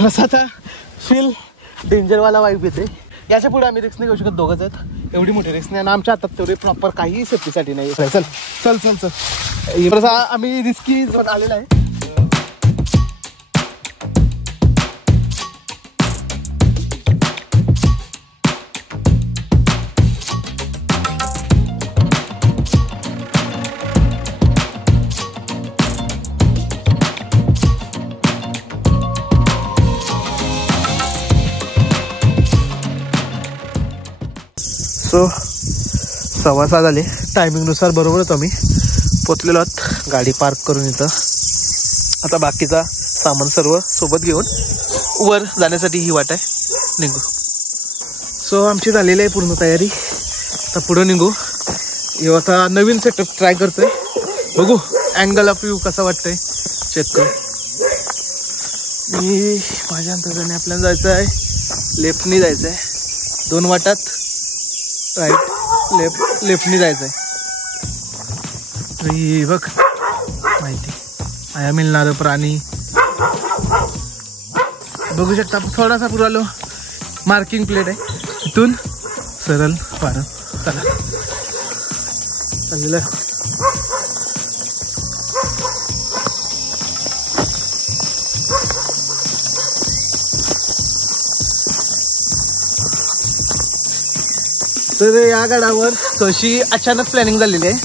थोडासा आता feel डेंजरवाला vibe येते. याच्या पुढे आम्ही रिस्क नाही घेऊ शकत दोघंच आहेत. एवढी मोठी रिस्क नाही आणि आमच्या हातात तेवढी प्रॉपर काही सेफ्टीसाठी नाही. चल चल चल चल चल आम्ही रिस्की झोन आलेला आहे. सो 6:15 झाले. टायमिंगनुसार बरोबर होतो आम्ही पोचलेलो आहोत. गाडी पार्क करून इथं आता बाकीचा सामान सर्व सोबत घेऊन वर जाण्यासाठी ही वाट आहे. निघू. सो आमची झालेली आहे पूर्ण तयारी. आता पुढं निघू. आता नवीन सेटअप ट्राय करतोय. बघू अँगल ऑफ व्ह्यू कसा वाटतंय चेक करू. मी माझ्या अंतर्गत आपल्याला जायचं आहे. लेफ्टनी जायचं आहे. 2 वाटात राईट लेफ्टनी जायचं आहे. बघ माहिती आया मिळणारं प्राणी बघू शकता. थोडासा पुढे आलो. मार्किंग प्लेट आहे. इथून सरळ पार. चला चाललेलं. तर या गडावर तशी अचानक प्लॅनिंग झालेली आहे.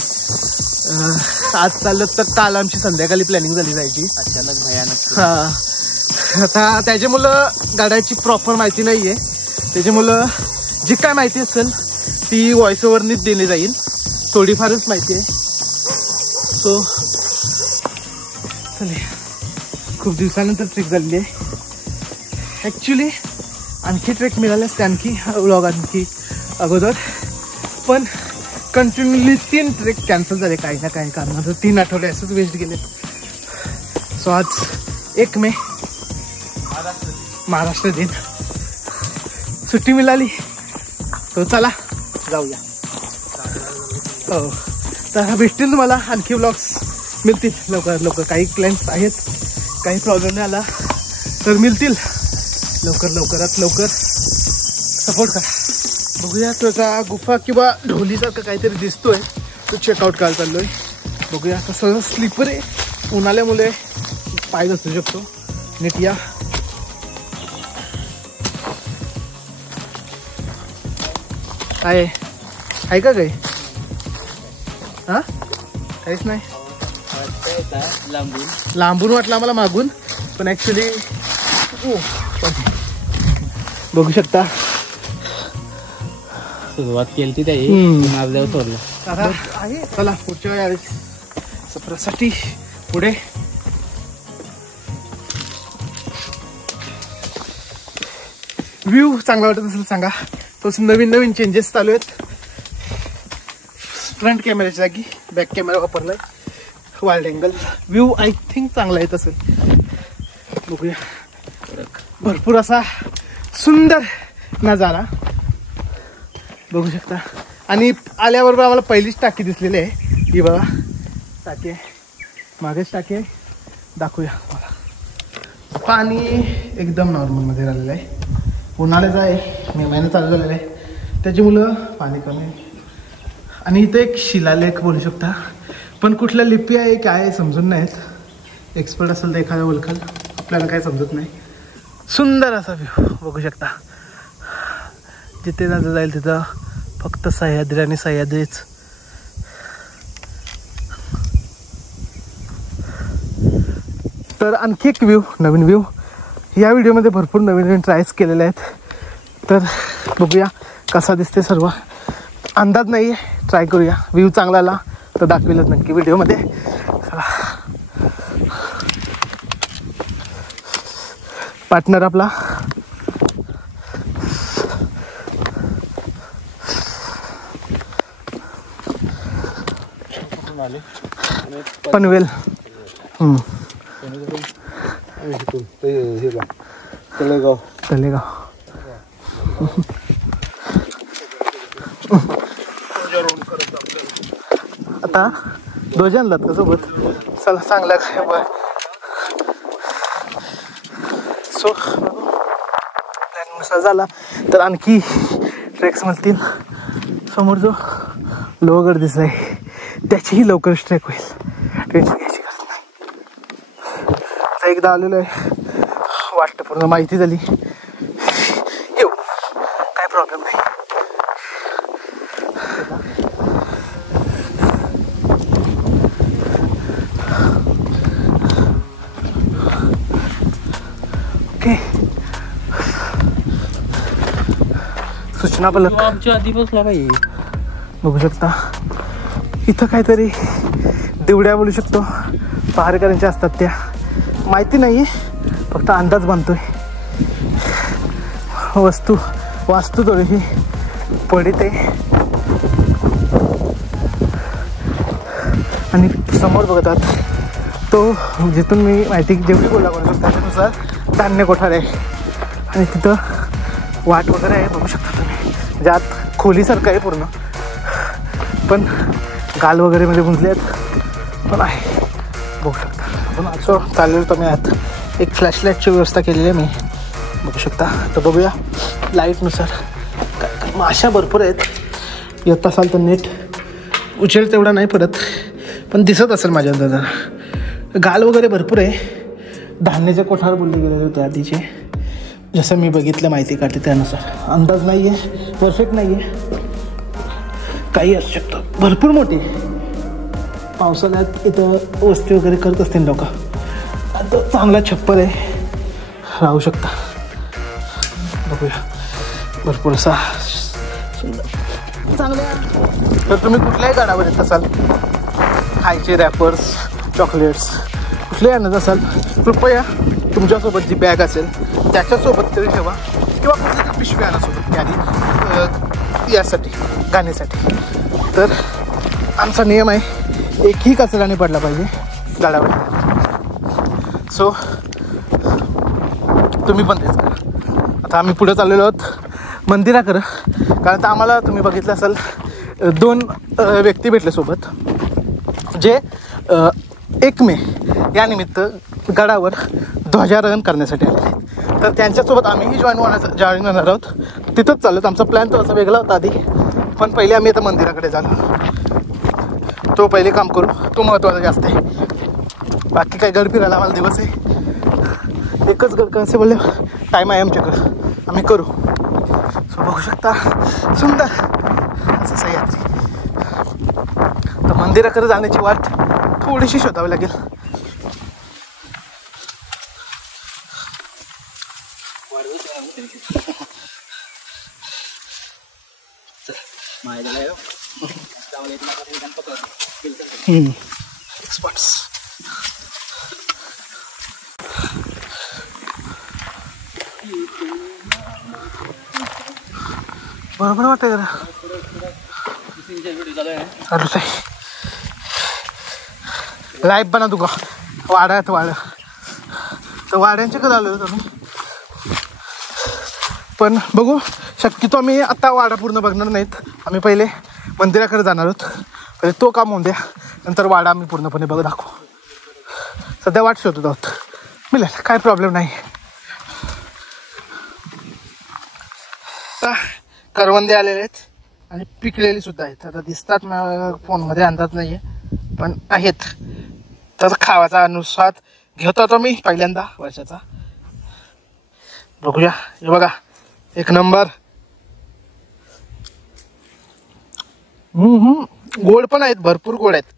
आज चाललं तर काल आमची संध्याकाळी प्लॅनिंग झाली जायची. अचानक भयानक. हा आता त्याच्यामुळं गाड्याची प्रॉपर माहिती नाही आहे. त्याच्यामुळं जी काय माहिती असेल ती व्हॉइस ओव्हरनीच दिली जाईल. थोडीफारच माहिती आहे. सो चले खूप दिवसानंतर ट्रेक झालेली आहे. ॲक्च्युली आणखी ट्रेक मिळाले असते आणखी व्लॉग आणखी अगोदर पण कंटिन्युअली 3 ट्रेक कॅन्सल झाले काही ना काही कारणाचं. 3 आठवडे असंच वेस्ट गेले. सो आज 1 मे महाराष्ट्र दिन सुट्टी मिळाली तो चला जाऊया. हो तर भेटतील तुम्हाला आणखी व्लॉग्स मिळतील लवकर. काही क्लायंट्स आहेत. काही प्रॉब्लेम नाही आला तर मिळतील लवकरात लवकर. सपोर्ट करा. बघूया त्याचा गुफा किंवा ढोलीसारखं काहीतरी दिसतोय. तो चेकआउट करायला चाललोय. बघूया कसं स्लीपर आहे. उन्हाळ्यामुळे पाय घसरू शकतो. नीट या. काय आहे का काही? हा काहीच नाही. लांबून वाटलं आम्हाला मागून पण ऍक्च्युली बघू शकता सुरुवात केली त्याही सोडलं आहे. चला पुढच्या वेळेस सफरासाठी पुढे. व्ह्यू चांगला वाटत असेल सांगा. तोच नवीन चेंजेस चालू आहेत. फ्रंट कॅमेऱ्याच्या जागी बॅक कॅमेरा वापरलाय. Wild angle view I think चांगला येत असेल. बघूया. भरपूर असा सुंदर नजारा बघू शकता. आणि आल्याबरोबर आम्हाला पहिलीच टाकी दिसलेली आहे. ही बघा टाकी आहे. मागेच टाकी आहे. दाखवूया मला. पाणी एकदम नॉर्मलमध्ये राहिलेलं आहे. उन्हाळ्याचं आहे. मे महिना चालू झालेला आहे. त्याच्यामुळं पाणी कमी. आणि इथं एक शिलालेख बोलू शकता पण कुठल्या लिपी आहे काय आहे समजून नाहीत. एक्सपर्ट असेल तर एखादा ओळखाल. आपल्याला काय समजत नाही. सुंदर असा व्ह्यू बघू शकता. जिथे जायचं जाईल तिथं फक्त सह्याद्री आणि सह्याद्रीच. तर आणखी एक नवीन व्ह्यू या व्हिडिओमध्ये भरपूर नवीन ट्रायज केलेले आहेत. तर बघूया कसा दिसते सर्व. अंदाज नाही आहे. ट्राय करूया. व्ह्यू चांगला आला तर दाखवेलच नक्की व्हिडिओमध्ये. चला पार्टनर आपला पनवेल. तलेगाव. आता दोघे आणलात का सोबत? चला चांगला काय. सो प्लॅननुसार झाला तर आणखी ट्रेक्स मिळतील. समोर जो लोहगड दिसत आहे त्याचीही लवकरच ट्रेक होईल, टेन्शन घ्यायची गरज नाही. आता एकदा आलेलो आहे, वाटतं पूर्ण माहिती झाली, येऊ काय प्रॉब्लेम नाही. ओके, सूचना पलक आमच्या आधी बसला पाहिजे. बघू शकता इथं काहीतरी दिवड्या बोलू शकतो पहारेकरांच्या असतात, त्या माहिती नाही आहे, फक्त अंदाज बांधतोय. वास्तू थोडीशी पडित आहे. आणि समोर बघतात तो जिथून मी माहिती जेवढी बोलला करू शकतो त्यानुसार धान्य कोठार आहे. आणि तिथं वाट वगैरे आहे, बघू शकता तुम्ही, ज्यात खोलीसारखं आहे पूर्ण, पण गाल वगैरे मध्ये गुंजले आहेत पण आहे, बघू शकता. आपण असं चाललेलो तर मी आत एक फ्लॅशलाईटची व्यवस्था केलेली आहे मी, बघू शकता. तर बघूया लाईटनुसार काय माशा भरपूर आहेत. येत असाल तर नेट उचल तेवढा नाही पडत, पण दिसत असेल माझ्या अंदाजाला. गाल वगैरे भरपूर आहे. धान्याचे कोठार बोलले गेले होते आधीचे, जसं मी बघितलं माहिती काढली त्यानुसार. अंदाज नाही आहे, परफेक्ट नाही आहे, काही असू शकतं. भरपूर मोठी पावसाळ्यात इथं वस्ती वगैरे करत असतील लोक. आता चांगला छप्पर आहे, राहू शकता. बघूया भरपूर असा सुंदर चांगला. तर तुम्ही कुठल्याही गाडावर येत असाल, खायचे रॅपर्स, चॉकलेट्स कुठलेही आणत असाल, कृपया तुमच्यासोबत जी बॅग असेल त्याच्यासोबत तरी ठेवा, किंवा कुठली पिशवी आणा कॅरी यासाठी गाण्यासाठी. तर आमचा नियम आहे एकही कचरा नाही पडला पाहिजे गाडावर. सो तुम्ही पण तेच करा. आता आम्ही पुढे चाललेलो आहोत मंदिराकडं, कारण तर आम्हाला तुम्ही बघितलं असाल 2 व्यक्ती भेटले सोबत, जे 1 मे या निमित्त गडावर ध्वजारोहण करण्यासाठी आले. तर त्यांच्यासोबत आम्हीही जॉईन होणार आहोत. तिथंच चाललो. आमचा प्लॅन तो असा वेगळा होता आधी, पण पहिले आम्ही आता मंदिराकडे झालो. तो पहिले काम करू, तो महत्त्वाचा जास्त आहे. बाकी काय गड फिरायला आम्हाला दिवस आहे, एकच गड कसे बोलले टाईम आहे आमच्याकडं, आम्ही करू. सो बघू शकता सुंदर असं सह्याद्री. तर मंदिराकडे जाण्याची वाट थोडीशी शोधावी लागेल. एक्सपर्ट्स बरोबर वाटतं जरा चालूच आहे. लाईव्ह बना तुका वाड्यात वाडा तर वाड्यांचे कधी आलो तुम्ही, पण बघू शक्यतो आम्ही आता वाडा पूर्ण बघणार नाहीत. आम्ही पहिले मंदिराकडे जाणार आहोत, पहिले तो काम होऊन द्या, नंतर वाडा आम्ही पूर्णपणे दाखवू. सध्या वाट शोधत आहोत, मिळेल काय प्रॉब्लेम नाही. करवंदे आलेले आहेत आणि पिकलेली सुद्धा आहेत. आता दिसतात फोनमध्ये, अंदाज नाही आहे पण आहेत. तर खावाचा अनुस्वाद घेतो आता मी पहिल्यांदा वर्षाचा. बघूया, हे बघा एक नंबर. गोड पण आहेत, भरपूर गोड आहेत,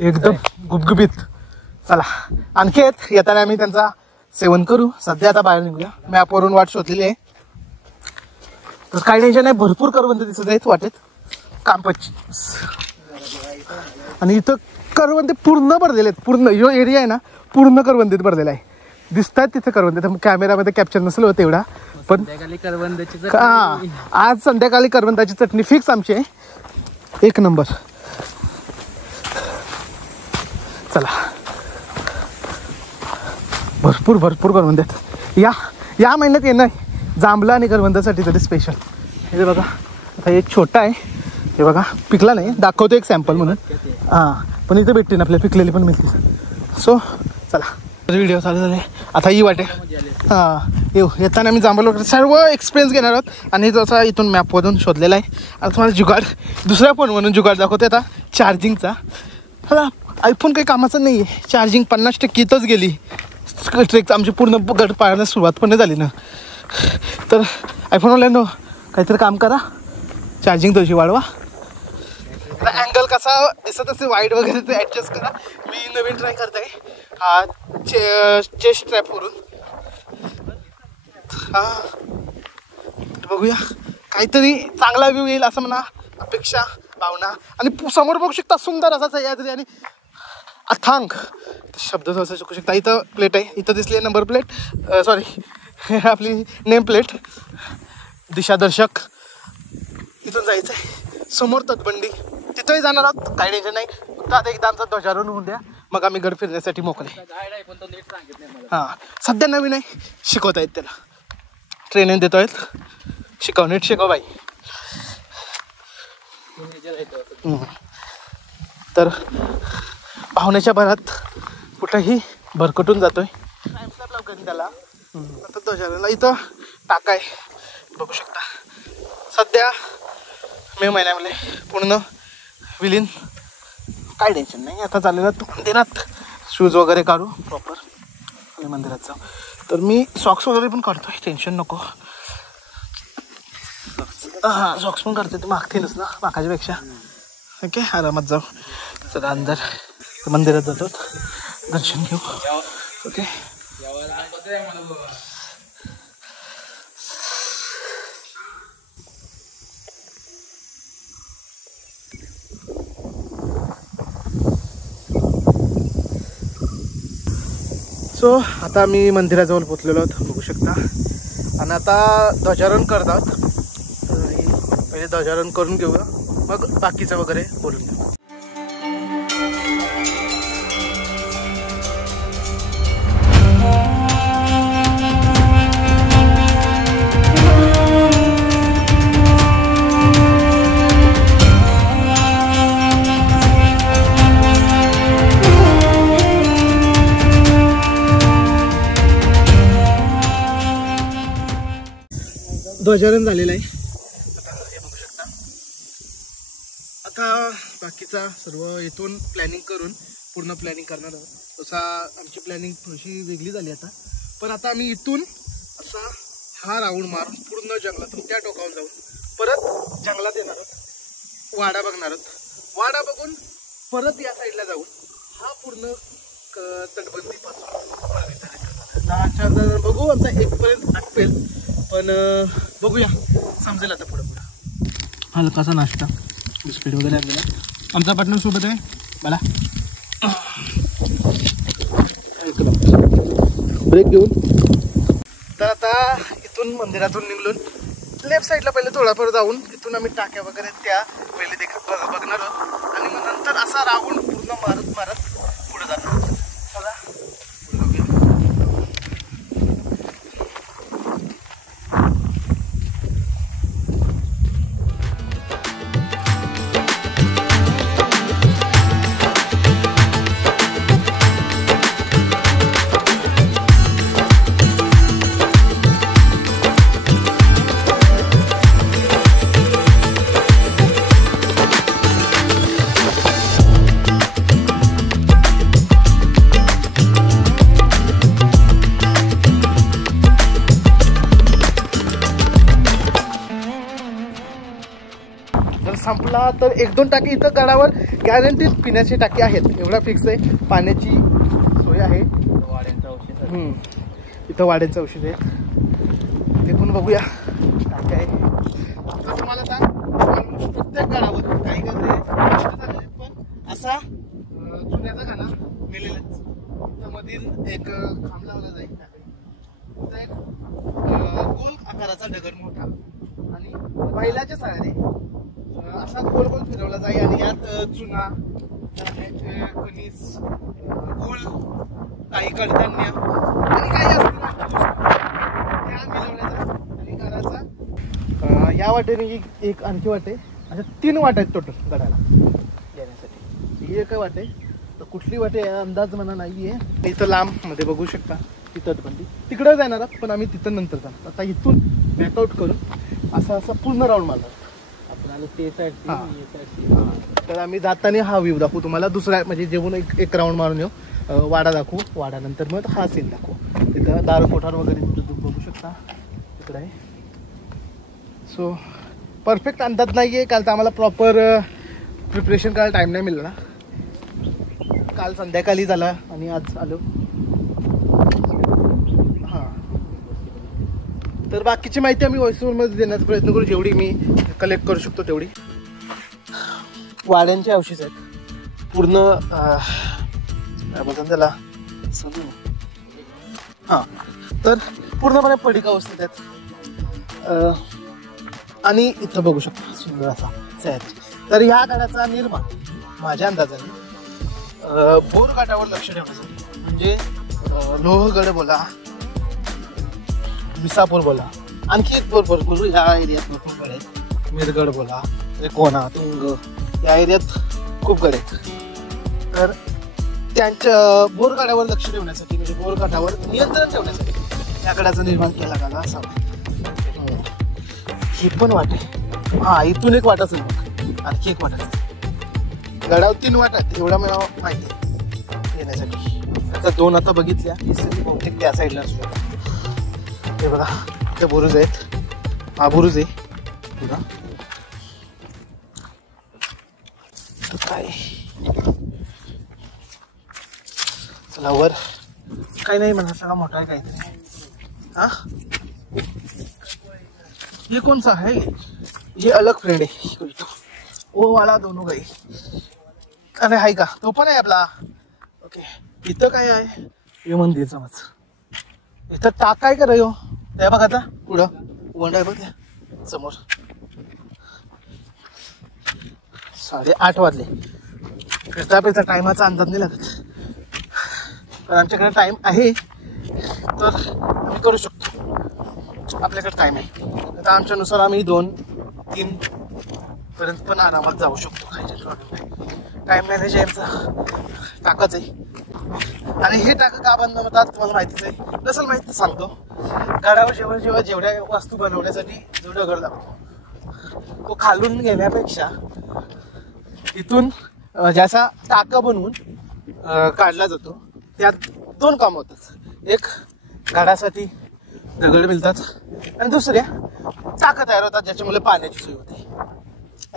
एकदम गुबगुबीत. चला आणखी आहेत, येताना आम्ही त्यांचा सेवन करू. सध्या आता बाहेर निघूया, मॅपवरून वाट शोधलेली आहे. तर काही टेन्शन नाही, भरपूर करवंद दिसत आहेत वाटेत कांपची. आणि इथं करवंदे पूर्ण भरलेले आहेत, पूर्ण जो एरिया आहे ना पूर्ण करवंदीत भरलेला आहे. दिसतात तिथे करवंदे, तर कॅमेरामध्ये कॅप्चर नसेल होत एवढा, पण आज संध्याकाळी करवंदाची चटणी फिक्स आमची आहे, 1 नंबर. चला भरपूर भरपूर करवंद आहेत. या महिन्यात येणार जांभळा आणि करवंदासाठी तरी स्पेशल. हे बघा आता एक छोटा आहे, हे बघा पिकला नाही, दाखवतो एक सॅम्पल म्हणून. हां पण इथं भेटते ना आपल्याला, पिकलेली पण मिळते. सो चला व्हिडिओ चालू झाले आता ही वाटे. हां येताना मी जांभूळ वगैरे सर्व एक्सपिरियन्स घेणार आहोत आणि जसा इथून मॅपमधून शोधलेला आहे. आता तुम्हाला जुगाड दुसऱ्या फोनवरून जुगाड दाखवते आता चार्जिंगचा. मला आयफोन काही कामाचं नाही आहे. चार्जिंग 50% इथंच गेली. ट्रेक आमची पूर्ण गड पाळण्यास सुरुवात पण नाही झाली ना. तर आयफोनवाल्यांनो काहीतरी काम करा, चार्जिंग थोडीशी वाढवा. अँगल कसा दिसत असेल वाईड वगैरे ते ॲडजस्ट करा. मी नवीन ट्राय करत आहे हा चेस्ट स्ट्रॅपवरून. हां बघूया काहीतरी चांगला व्ह्यू येईल असं म्हणा अपेक्षा भावना. आणि समोर बघू शकता सुंदर असा सह्याद्री आणि अथांग शब्द असं शिकू शकता. इथं प्लेट आहे, इथं दिसली आहे नंबर प्लेट, सॉरी आपली नेम प्लेट दिशादर्शक. इथून जायचं आहे समोर तटबंदी, तिथंही जाणार आहोत काही टेन्शन नाही. फक्त आता एकदा आमचा ध्वजारोहण होऊन द्या मग आम्ही गड फिरण्यासाठी मोकळे. हां सध्या नवीन आहे, शिकवत आहेत त्याला, ट्रेनिंग देतो आहेत. शिकव नीट शिकव बाई. तर पाहुण्याच्या भरात कुठंही भरकटून जातोय. त्याला आता ध्वजारोहणाला इथं टाका आहे बघू शकता. सध्या मे महिन्यामध्ये पूर्ण विलीन, काय टेन्शन नाही. आता चाललेलं मंदिरात शूज वगैरे काढू प्रॉपर आणि मंदिरात जाऊ. तर मी सॉक्स वगैरे पण काढतोय, टेन्शन नको. हां सॉक्स पण काढतोय, ते मागतीलच ना मागाच्यापेक्षा. ओके आरामात जाऊ. चला अंदर मंदिरात जातो, दर्शन घेऊ. ओके सो आता मी मंदिराजवळ पोचलेलो आहोत बघू शकता. आणि आता ध्वजारोहण करतात. पहिले ध्वजारोहण करून घेऊया मग बाकीचं वगैरे बोलून घेऊ. ध्वजारोहण झालेलं आहे आता हे बघू शकता. आता बाकीचा सर्व इथून प्लॅनिंग करून पूर्ण प्लॅनिंग करणार आहोत. तसा आमची प्लॅनिंग थोडीशी वेगळी झाली आता. पण आता आम्ही इथून असा हा राऊंड मारून पूर्ण जंगलातून त्या टोकावर जाऊन परत जंगलात येणार आहोत. वाडा बघणार आहोत. वाडा बघून परत या साईडला जाऊन हा पूर्ण तटबंदीपासून बघू आमचा 1पर्यंत आटपेल. पण बघूया समजेल आता पुढे पुढे. हलकासा नाश्ता बिस्किट वगैरे आणलेला. आमचा पार्टनर सोबत आहे मला. ब्रेक घेऊन तर आता इथून मंदिरातून निघून लेफ्ट साईडला पहिले थोडाफार जाऊन तिथून आम्ही टाक्या वगैरे त्या पहिले बघणार आहोत. आणि मग नंतर असा राऊंड पूर्ण मारत मारत पुढे जाणार. चला संपला तर 1-2 टाकी इथं गडावर गॅरंटीड पिण्याची टाकी आहेत एवढा फिक्स आहे. पाण्याची सोय आहे. इथं वाड्यांचं औषध आहे ते पण बघूया टाकी आहे. तर तुम्हाला सांग प्रत्येक गडावर काही झाले पण असा चुन्याचा गाणा मेलेलाच. त्यामधील एक खांब लावला जाईल. एक गोल आकाराचा दगड मोठा आणि बैलाच्या सहाय्याने असा गोल गोल फिरवला जाईल. आणि यात चुना कणीस गुळ काही कडधान्य आणि काही असतील त्या मिळवल्या जातात. आणि घराचा या वाटेने एक आणखी वाटे अशा 3 वाट आहेत टोटल गडाला येण्यासाठी. ही एक वाट आहे. तर कुठली वाटे अंदाज मला नाहीये. इथं लांब मध्ये बघू शकता ती तटबंदी. तिकडे जाणार पण आम्ही तिथं नंतर जाणार. आता इथून बॅकआउट करून असं पूर्ण राऊंड मारणार. तर आम्ही जाताना हा व्ह्यू दाखवू तुम्हाला. दुसरा म्हणजे जेवून एक राऊंड मारून येऊ, वाडा दाखवू. वाड्यानंतर मग हा सीन दाखवू. तिथं दार कोठार वगैरे तिथं बघू शकता तिकडे आहे. सो परफेक्ट अंदाज नाही आहे, काल तर आम्हाला प्रॉपर प्रिपरेशन करायला टाईम नाही मिळाला. काल संध्याकाळी झाला आणि आज आलो. हां, तर बाकीची माहिती आम्ही व्हॉइस ओव्हरमध्ये देण्याचा प्रयत्न करू, जेवढी मी कलेक्ट करू शकतो तेवढी. वाड्यांचे अवशेष आहेत पूर्ण, काय बोलतात त्याला, हां, तर पूर्णपणे पडीक अवस्थेत आहेत. आणि इथं बघू शकतो सुंदर असा सह्याद्री. तर ह्या गडाचा निर्माण माझ्या अंदाजाने बोरघाटावर लक्ष ठेवण्यासाठी, म्हणजे लोहगड बोला, विसापूर बोला, आणखी एक भरपूर ह्या एरियात भरपूर गड आहेत. मिरगड बोला, त्रिकोणा, तुंग, या एरियात खूप गड आहेत. तर त्यांच्या बोरघाटावर लक्ष ठेवण्यासाठी, म्हणजे बोरघाटावर नियंत्रण ठेवण्यासाठी या गडाचं निर्माण केला गेला असावा. ही पण वाट आहे. हा, इथून एक वाट असेल, आणखी एक वाट असेल. गडावर 3 वाट आहेत एवढा मला माहिती आहे येण्यासाठी. आता 2 आता बघितल्या, बहुतेक त्या साईडला असू. हे बघा इथे बुरुज आहेत. हा बुरुज आहे बघा. काय चला वर, काही नाही म्हणा, सगळा मोठा आहे काहीतरी. हा, ये कौन सा है? ये अलग फ्रेंड है वो वाला, दोनों गई. अरे हाय का, तो पण आहे आपला. ओके, इथं काय आहे? हे मंदिर समज. इथं टाक काय कर हो त्या बघा. आता पुढं वंड आहे बघ समोर. 8:30 वाजले. फिरता फिरता टायमाचा अंदाज नाही लागत. पण आमच्याकडे टाइम आहे, तर आम्ही करू शकतो. आपल्याकडे टाइम आहे. आता आमच्यानुसार आम्ही 2-3 पर्यंत पण आरामात जाऊ शकतो. काही प्रॉब्लेम नाही. टाइम मॅनेजरचा टाकाच आहे. आणि हे टाका का बनवतात तुम्हाला माहितीच आहे. नसेल माहिती सांगतो. गडावर जेवढ्या वस्तू बनवण्यासाठी जो दगड लागतो, तो खालून गेल्यापेक्षा इथून ज्याचा टाका बनवून काढला जातो, त्यात 2 काम होतात. एक, गडासाठी दगड मिळतात, आणि दुसऱ्या टाका तयार होतात ज्याच्यामुळे पाण्याची सोय होते.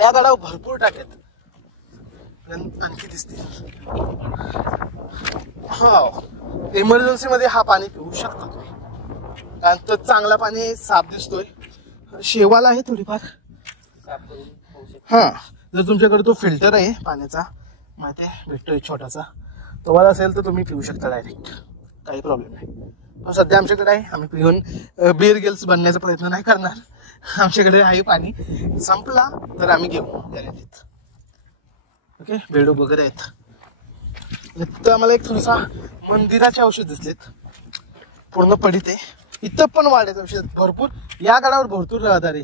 या गडावर भरपूर टाक्यात आणखी दिसतील. हा, इमर्जन्सी मध्ये हा पाणी पिऊ शकता तुम्ही, कारण तो चांगला पाणी साफ दिसतोय. शेवाल आहे थोडीफार. हा, जर तुमच्याकडे तो फिल्टर आहे पाण्याचा, माहिती आहे भेटतोय छोटासा, तो वाला असेल तर तुम्ही पिऊ शकता डायरेक्ट, काही प्रॉब्लेम नाही. सध्या आमच्याकडे आहे, आम्ही पिऊन बिअर गिल्स बनण्याचा प्रयत्न नाही करणार. आमच्याकडे आहे पाणी, संपला तर आम्ही घेऊ गॅरंटीत. ओके, बेडूक वगैरे आहेत. इथं आम्हाला एक थोडासा मंदिराचे अवशेष दिसलेत, पूर्ण पडीत आहे. इथं पण वाड्याचे अवशेष भरपूर. या गडावर भरपूर रहदारी.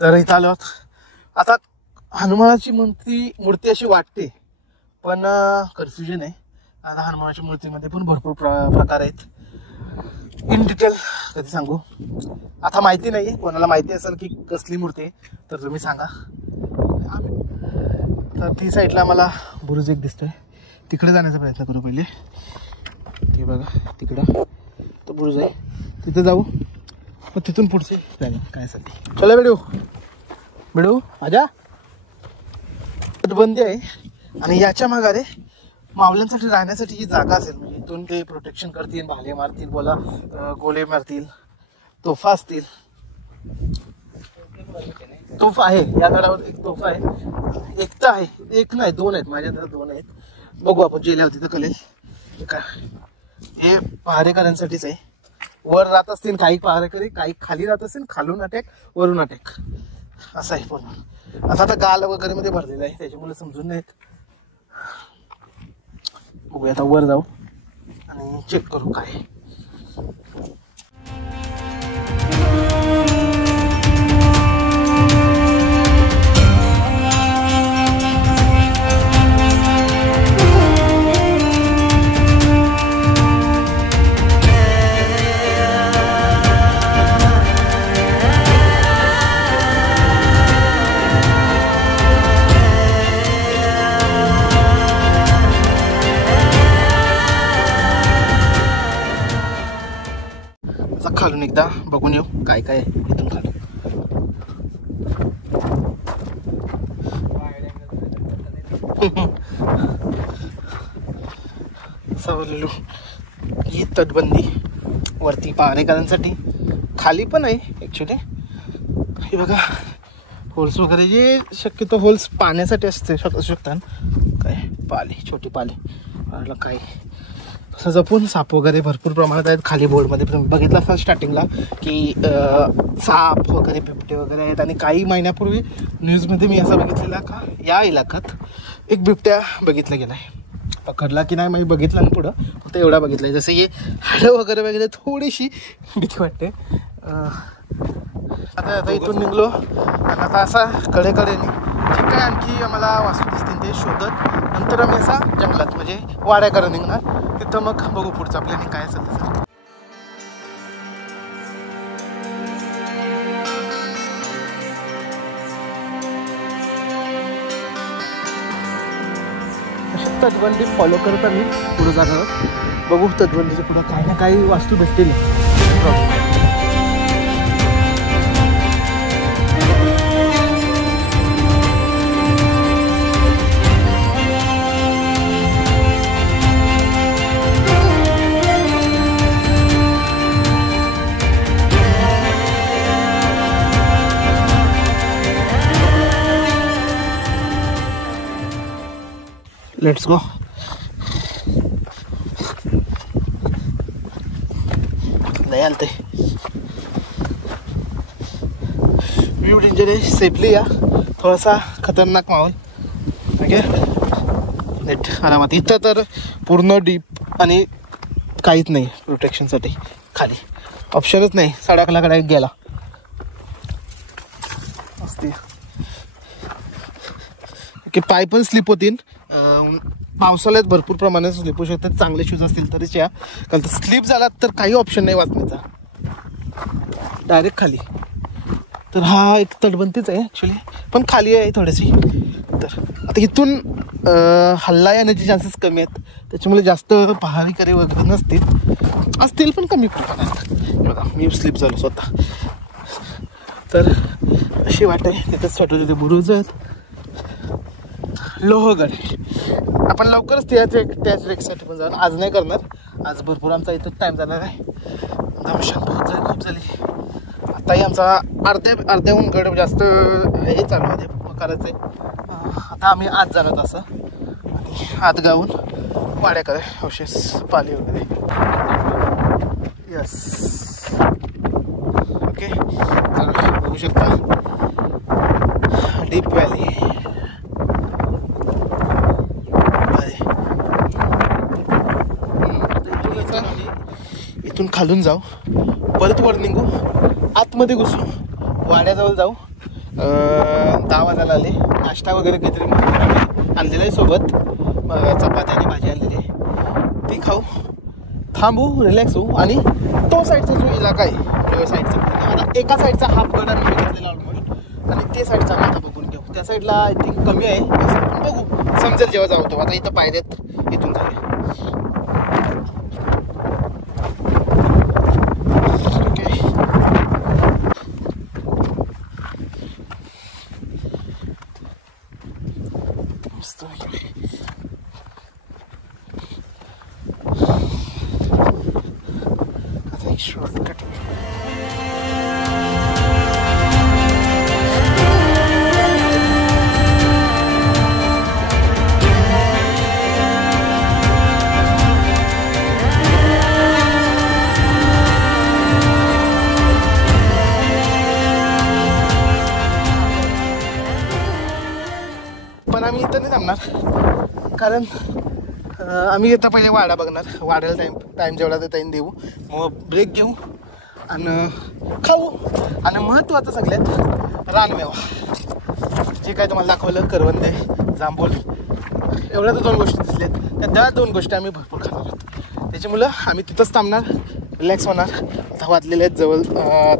तर इथं आलो. आता हनुमानाची मूर्ती अशी वाटते, पण कन्फ्युजन आहे. आता हनुमानाच्या मूर्तीमध्ये पण भरपूर प्रकार आहेत. इन डिटेल कधी सांगू, आता माहिती नाही. कोणाला माहिती असेल की कसली मूर्ती आहे तर तुम्ही सांगा. तर ती साईडला मला बुरुज एक दिसतोय, तिकडे जाण्याचा प्रयत्न करू पहिले. ते बघा तिकडं तो बुरुज आहे, तिथे जाऊ. मग तिथून पुढचे प्लॅनिंग काय असेल. चला बेडू आजा. बंदी आहे, आणि याच्या मागारे मावल्यांसाठी राहण्यासाठी ही जागा असेल. म्हणजे इथून ते प्रोटेक्शन करतील, भाले मारतील, बोला गोले मारतील, तोफा असतील. तोफा आहे या गडावर, एक तोफा आहे. एक तर आहे, एक नाही 2 आहेत. माझ्या तर 2 आहेत. बघू आपण जेल्यावरती तर कळेल. हे पहारेकऱ्यांसाठीच आहे. वर राहत असतील काही पहारेकरी, काही खाली राहत असतील, खालून अटॅक वरून अटॅक असं आहे. पण आता गाल वगैरे मध्ये भरलेलं आहे, त्याच्यामुळे समजून नाहीत. बघूया आता वर जाऊ आणि चेक करू काय. खालून एकदा बघून येऊ काय काय आहे इथून खालून. सवरलेलो ही तटबंदी वरती पाहणेकरांसाठी, खाली पण आहे ॲक्च्युली. हे बघा होल्स वगैरे, जे शक्यतो होल्स पाण्यासाठी असते शकतात. काय पाली, छोटी पाली म्हटलं काय असं जपून. साप वगैरे भरपूर प्रमाणात आहेत खाली. बोर्डमध्ये तुम्ही बघितलं असाल स्टार्टिंगला की साप वगैरे बिबटे वगैरे आहेत. आणि काही महिन्यापूर्वी न्यूजमध्ये मी असं बघितलेला का या इलाक्यात एक बिबट्या बघितला गेला आहे. पकडला की नाही मी बघितलं आणि पुढं फक्त एवढा बघितला आहे. जसे हे हाडं वगैरे वगैरे थोडीशी भीती वाटते. आता इथून निघलो आणि आता असा कडेकडेने जे काय आणखी आम्हाला वास्तू दिसतील ते शोधत नंतर आम्ही असा जंगलात म्हणजे वाड्याकडे निघणार. तिथं मग बघू पुढचं प्लॅनिंग काय असेल तसं. तटबंदी फॉलो करत आम्ही पुढे जाणार. बघू तटबंदीच्या पुढं काही ना काही वास्तू भेटतील. Let's go. नाही आलते व्ह्यू डेंजर आहे. सेफली या, थोडासा खतरनाक माहोल. ओके नेट आरामात. इथं तर पूर्ण डीप आणि काहीच नाही प्रोटेक्शनसाठी. खाली ऑप्शनच नाही. सडाकलाकडे गेला असते की पाय पण स्लिप होतील. पावसाळ्यात भरपूर प्रमाणात स्लिप होऊ शकतात. चांगले शूज असतील तरीच या, कारण स्लिप झाला तर काही ऑप्शन नाही वाचण्याचा, डायरेक्ट खाली. तर हा एक तटबंदीच आहे ॲक्च्युली, पण खाली आहे थोडीशी. तर आता इथून हल्ला येण्याचे चान्सेस कमी आहेत. त्याच्यामुळे जास्त पहारेकरी वगैरे असतील पण कमी प्रमाणात. बघा मी स्लिप झालो स्वतः. तर अशी वाट आहे. तिथंच छोटे छोटे बुरुज आहेत. लोहगड आपण लवकरच त्याच ट्रेकसाठी पण जाणार. आज नाही करणार, आज भरपूर आमचा इथं टाईम जाणार आहे. दमशान बहुत झाली, खूप झाली. आताही आमचा अर्ध्याहून गड जास्त हे चालू आहे करायचं आहे. आता आम्ही आत जाणार असं आणि आत गावून वाड्याकडे अवशेष पाली वगैरे. यस ओके बघू शकता डीप व्हॅली. इथून खालून जाऊ, परत वर निघू, आतमध्ये घुसू, वाड्याजवळ जाऊ. 10 वाजायला आले. नाश्ता वगैरे काहीतरी आणलेला आहे सोबत, चपाती आणि भाजी आणलेली आहे, ती खाऊ, थांबू, रिलॅक्स होऊ. आणि तो साईडचा जो इलाका आहे साईडचा, आता एका साईडचा हाफ गड आम्ही बघितलेला ऑलमोस्ट आणि ते साईडचा आता बघून घेऊ. त्या साईडला आय थिंक कमी आहे, बघू समजेल जेव्हा जाऊ तो. आता इथं पायऱ्यात इथून जाऊया. शॉर्टकट पण आम्ही इथं नाही थांबणार, कारण आम्ही आता पहिले वाडा बघणार. वाड्याला टाईम जेवढा ते टाईम देऊ, मग ब्रेक घेऊ आणि खाऊ. आणि महत्त्वाचं सगळ्यात रानमेवा, जे काय तुम्हाला दाखवलं, करवंदे, जांभूळ, एवढ्या तर 2 गोष्टी दिसल्यात. त्या 2 गोष्टी आम्ही भरपूर खाणार आहोत. त्याच्यामुळं आम्ही तिथंच थांबणार, रिलॅक्स होणार. 10 वाजलेले आहेत, जवळ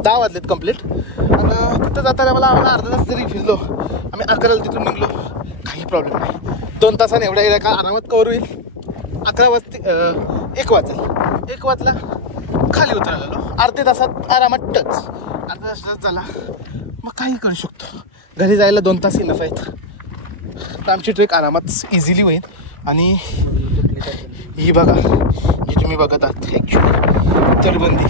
10 वाजलेत कंप्लीट. आणि तिथं जाताना आम्हाला अर्धा तास जरी फिरलो, आम्ही 11ला तिथून निघलो, काही प्रॉब्लेम नाही. 2 तासाने एवढा एरिया का आरामात कवर होईल. 11 वाजते 1 वाजला खाली उतरायला अर्ध्या तासात आरामात टच, अर्ध्या तासात झाला मग काही करू शकतो. घरी जायला 2 तास इनफ आहेत. तर आमची ट्रेक आरामात इझिली होईल. आणि ही बघा जी तुम्ही बघत आहात ॲक्च्युली तटबंदी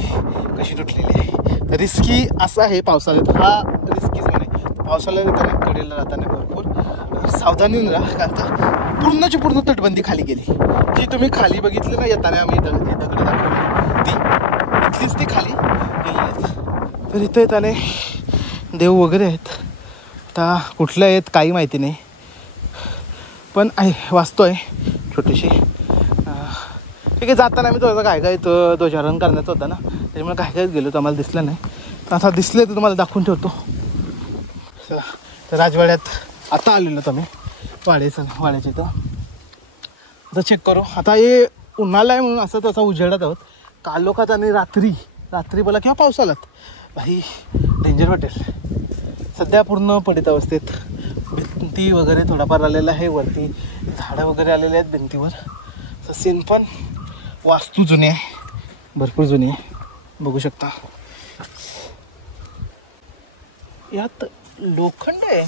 कशी तुटलेली आहे. रिस्की असं आहे पावसाळ्यात, हा रिस्की झोन आहे. पावसाळ्यात येताना कडेला राहताना भरपूर सावधानी राहा, कारण तर पूर्णची पूर्ण तटबंदी खाली गेली. जी तुम्ही खाली बघितली ना येताना आम्ही दगड दाखवली ती इथलीच ती खाली गेलेली आहेत. तर इथं येताना देव वगैरे आहेत. आता कुठल्या आहेत काही माहिती नाही, पण आहे वाचतो आहे छोटीशी. ठीक आहे. जाताना आम्ही थोडासा काय तो ध्वजारोहण करण्याचा होता ना, त्याच्यामुळे काय गेलो तर आम्हाला दिसलं नाही. आता दिसले तर तुम्हाला दाखवून ठेवतो. चला, तर राजवाड्यात आता आलेलो तर आम्ही वाड्याच्या इथं. आता चेक करू. आता हे उन्हाळा आहे म्हणून असं तसा उजेडत आहोत. काल लोकात आणि रात्री बोला किंवा पावसाळ्यात भाई डेंजर वाटेल. सध्या पूर्ण पडित अवस्थेत भिंती वगैरे थोडाफार आलेला आहे. वरती झाडं वगैरे आलेले आहेत भिंतीवर. तर सीन पण वास्तू जुनी आहे, भरपूर जुनी आहे, बघू शकता. यात लोखंड आहे.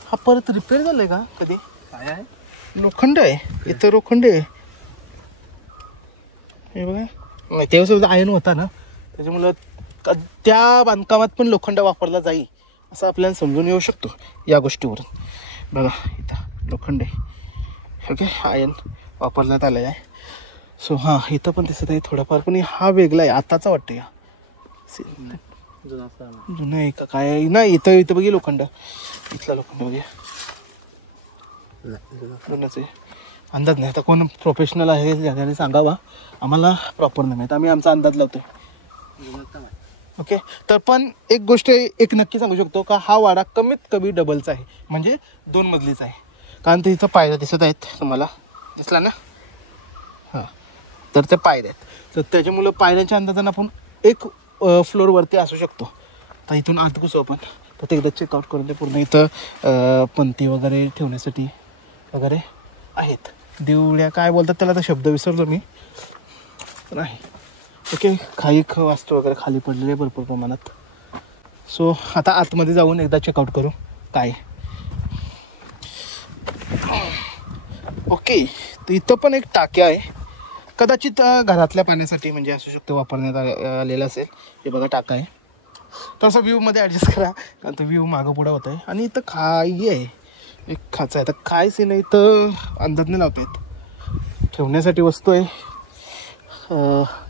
हा परत रिपेअर झालाय का कधी? काय आहे? लोखंड आहे इथं, लोखंड आहे हे बघा. तेव्हा आयन होता ना, त्याच्यामुळं त्या बांधकामात पण लोखंड वापरला जाईल असं आपल्याला समजून येऊ शकतो या गोष्टीवरून. बघा इथं लोखंड आहे, ओके, आयन वापरण्यात आलं आहे. सो हां इथं पण दिसत आहे थोडाफार, पण हा वेगळा आहे आताचा वाटतं. या जुनं आहे का काय आहे? नाही इथं बघी लोखंड, इथला लोखंड बघूया जुनंच आहे. अंदाज नाही आता, कोण प्रोफेशनल आहे ज्याने सांगावा, आम्हाला प्रॉपर नाही माहीत, आम्ही आमचा अंदाज लावतोय. ओके. तर पण एक गोष्ट एक नक्की सांगू शकतो का हा वाडा कमीत कमी डबलचा आहे, म्हणजे 2 मजलीचा आहे. कारण ते इथं पायऱ्या दिसत आहेत तुम्हाला, दिसला ना? हां, तर ते पायऱ्या आहेत. तर त्याच्यामुळं पायऱ्यांच्या अंदाजानं आपण 1 फ्लोअरवरती असू शकतो. तर इथून आत घुसू आपण. तर ते एकदा चेकआउट करून ते पूर्ण इथं पंथी वगैरे ठेवण्यासाठी वगैरे आहेत. देवळ्या काय बोलतात त्याला, तर शब्द विसरलो मी, पण आहे. ओके. काही वास्तू वगैरे खाली पडलेले भरपूर प्रमाणात. सो आता आतमध्ये जाऊन एकदा चेकआउट करू काय. ओके. तर इथं पण एक टाकी आहे, कदाचित घरातल्या पाण्यासाठी म्हणजे असू शकतो वापरण्यात आलेलं असेल. हे बघा टाका आहे. तसं व्ह्यूमध्ये ॲडजस्ट करा, कारण तो व्ह्यू मागं पुढं होत आहे. आणि इथं खाई आहे, एक खाचा आहे. तर काय सीन आहे इथं अंदाज नाही लावता येत. ठेवण्यासाठी वस्तू आहे,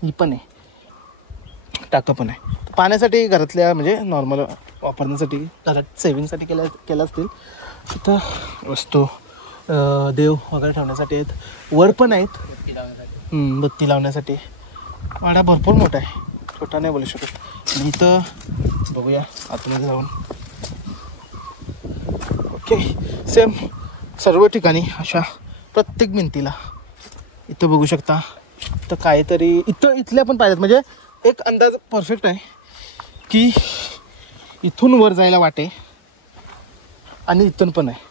ही पण आहे, टाका पण आहे. पाण्यासाठी घरातल्या म्हणजे नॉर्मल वापरण्यासाठी घरात सेविंगसाठी केलं असतील. इथं वस्तू देव वगैरे ठेवण्यासाठी आहेत. वर पण आहेत बत्ती लावण्यासाठी. वाडा भरपूर मोठा आहे, छोटा नाही बोलू शकत. आणि इथं बघूया आतमध्ये जाऊन. ओके. सेम सर्व ठिकाणी अशा प्रत्येक भिंतीला इथं बघू शकता. तर काहीतरी इथल्या पण पाहिजेत, म्हणजे एक अंदाज परफेक्ट आहे की इथून वर जायला वाटे आणि इथून पण आहे.